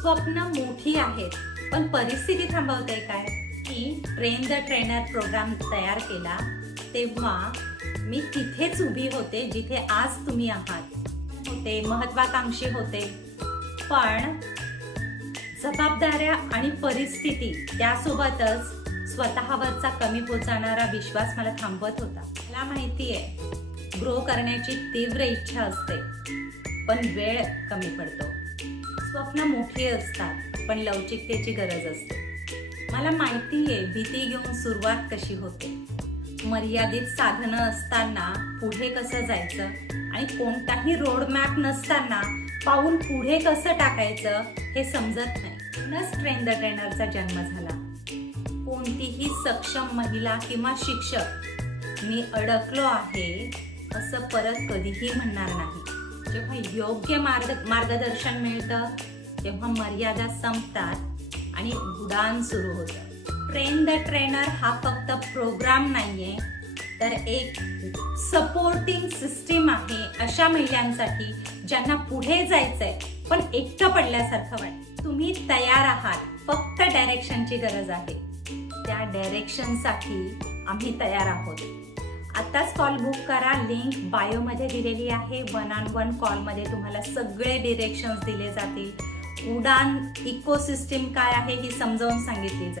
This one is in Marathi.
स्वप्न मोठी आहेत, पण परिस्थिती थांबवते काय? मी ट्रेन द ट्रेनर प्रोग्राम तयार केला तेव्हा मी तिथेच उभी होते जिथे आज तुम्ही आहात. होते महत्वाकांक्षी होते, पण जबाबदाऱ्या आणि परिस्थिती त्यासोबतच स्वतःवरचा कमी होत जाणारा विश्वास मला थांबवत होता. मला माहिती आहे ग्रो करण्याची तीव्र इच्छा असते, पण वेळ कमी पडतो. स्वप्न मोठी असतात, पण लवचिकतेची गरज असते. मला माहिती आहे भीती घेऊन सुरुवात कशी होते, मर्यादित साधनं असताना पुढे कसं जायचं आणि कोणताही रोडमॅप नसताना पाऊल पुढे कसं टाकायचं हे समजत नाही. म्हणूनच ट्रेन द ट्रेनरचा जन्म झाला. कोणतीही सक्षम महिला किंवा शिक्षक मी अडकलो आहे असं परत कधीही म्हणणार नाही. जेव्हा योग्य मार्गदर्शन मिळतं तेव्हा मर्यादा संपतात आणि उडान सुरू होतं. ट्रेन द ट्रेनर हा फक्त प्रोग्राम नाहीये, तर एक सपोर्टिंग सिस्टीम आहे अशा महिलांसाठी ज्यांना पुढे जायचंय पण एकटं पडल्यासारखं वाटतं. तुम्ही तयार आहात, फक्त डायरेक्शनची गरज आहे. त्या डायरेक्शनसाठी आम्ही तयार आहोत. आताच कॉल बुक करा. लिंक बायोमध्ये दिलेली आहे. 1-on-1 कॉलमध्ये तुम्हाला सगळे डिरेक्शन्स दिले जातील. उडान इकोसिस्टीम काय आहे ही समजावून सांगितली जाईल.